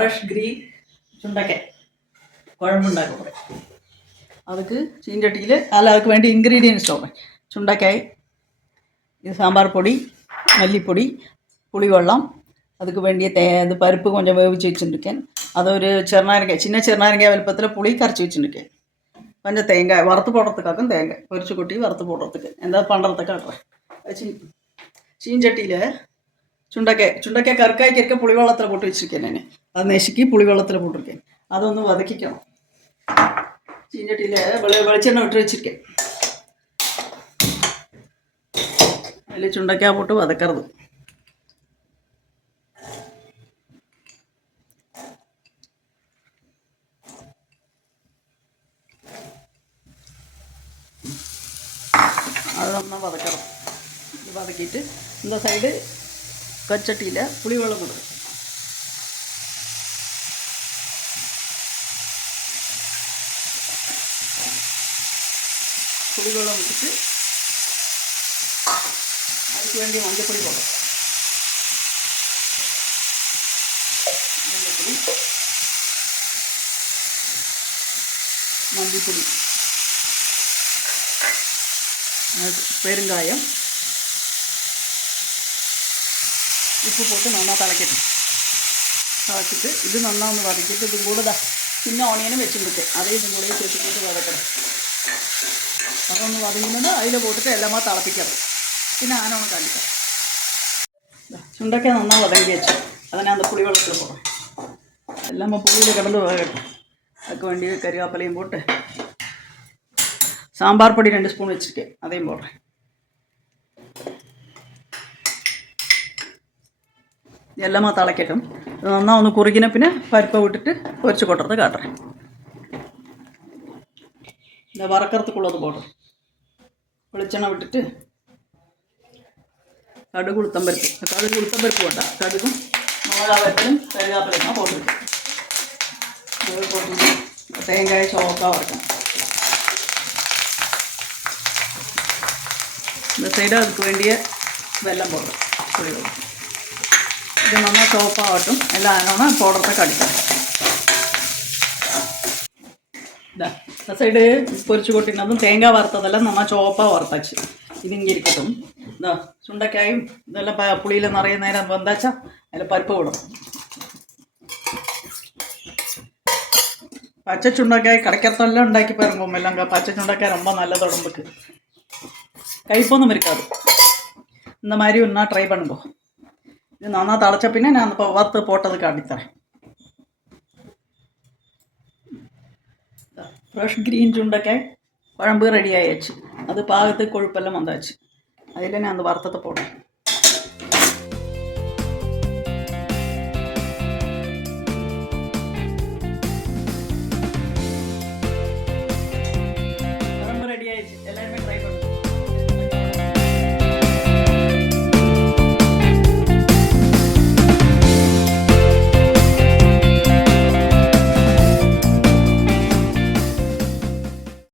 Fresh green சுண்டைக்காய் குழம்பு உண்டாக்க போகிறேன். அதுக்கு சீஞ்சட்டியில் அதுக்கு வேண்டிய இன்க்ரீடியன்ஸ் சொல்கிறேன். சுண்டைக்காய், இது சாம்பார் பொடி, மல்லிப்பொடி, புளிவெல்லம், அதுக்கு வேண்டிய இது பருப்பு கொஞ்சம் வேவிச்சு வச்சுருக்கேன். அதை ஒரு ചെറുനാരങ്ങാய் சின்ன ചെറുനാരങ്ങാய் வலுப்பத்தில் புளி கரைச்சி வச்சுருக்கேன். கொஞ்சம் தேங்காய் வறுத்து போடுறதுக்காகவும் தேங்காய் பொரிச்சு கொட்டி வறுத்து போடுறதுக்கு எதாவது பண்ணுறதுக்கு ஆடுறேன். சீஞ்சட்டியில் சுண்டைக்காய் கற்காய்க்கு இருக்க புளி வெள்ளத்தில் போட்டு வச்சுருக்கேன். நான் அதை நெசுக்கி புளி வெள்ளத்தில் போட்டிருக்கேன். அதை வந்து வதக்கிக்கணும். சீஞ்சட்டியில் வெளிச்செண்ணெய் விட்டு வச்சுருக்கேன். அதில் சுண்டைக்காய் போட்டு வதக்கிறது. அதை நம்ம வதக்கிறோம். வதக்கிட்டு இந்த சைடு கச்சட்டியில் புளி வெல்லம் போடுறோம். புளி வெல்லம் விட்டுட்டு அதுக்கு வேண்டிய மஞ்சப்பொடி போடுறோம். மஞ்சப்பொடி, மல்லிப்பொடி, பெருங்காயம், உப்பு போட்டு நல்லா திளைக்கட்டும். திளைச்சிட்டு இது நல்லா ஒன்று வதக்கிட்டு இது கூட சின்ன ஆனியனும் வச்சுருக்கேன். அதையும் இது கூடயே சேர்த்து போட்டு வதக்கிறேன். அதை ஒன்று வதங்கினோன்னா அதில் போட்டுட்டு எல்லாமே திளப்பிக்கிறேன். പിന്നെ ആനൊന്ന് കാണിക്കാം. ചുണ്ടക്കായ നന്നാ വതങ്ങി വെച്ചു. അതിനെ அந்த புளி வெள்ளத்தில் போடுறேன். எல்லாம் புளியில் கிடந்து வேகட்டும். அதுக்கு வேண்டிய கறிவேப்பிலையும் போட்டு சாம்பார் பொடி 2 ஸ்பூன் வச்சுருக்கேன். அதையும் போடுறேன். எல்லாமே திளைக்கட்டும். നന്നാ ഒന്ന് കുറുകിന പിന്നെ പരിപ്പ് വിട്ടിട്ട് പൊരിച്ച് കൊട്ടുறது കാട്ടുறேன். இந்த வறுக்கிறதுக்குள்ளது போடுறேன். വെളിച്ചെണ്ണ വിട്ടിട്ട് கடுகு உளுத்தம்பருப்பு போட்டால் கடுகும் மிளகாவத்தலும் கருவேப்பிலையும் போட்டுருக்கேன். போட்டு தேங்காய் சோக்காக வறுக்கணும். இந்த சைடு அதுக்கு வேண்டிய வெல்லம் போடுறோம். புளி வெல்லம் இது நல்லா சோப்பாகட்டும். எல்லாம் ஆனோன்னா போடுறத கடிக்கிறேன். இந்த சைடு பொரிச்சு கொட்டினதும் தேங்காய் வறுத்ததெல்லாம் நம்ம சோப்பாக வறுத்தாச்சு. இது இங்கே இருக்கட்டும். இந்த சுண்டைக்காயும் இதெல்லாம் புளியில் நிறைய நேரம் வந்தாச்சா அதில் பருப்பு விடும். பச்சை சுண்டைக்காய் கிடைக்கிறதெல்லாம் ഉണ്ടാക്കി பாருங்க. இல்லைங்க, பச்சை சுண்டைக்காய் ரொம்ப நல்லது உடம்புக்கு. கைப்பொന്നും இருக்காது. இந்த மாதிரி ஒன்றா ட்ரை பண்ணுங்க. இது நல்லா தழைச்ச பின்னே நான் அந்த வறுத்து போட்டதுக்கு அடித்தரேன். ஃப்ரெஷ் க்ரீன் சுண்டைக்காய் குழம்பு ரெடி ஆயிடுச்சு. அது பாகத்துக்கு கொழுப்பெல்லாம் வந்தாச்சு. அதில் நான் அந்த வறுத்தத்தை போடுறேன்.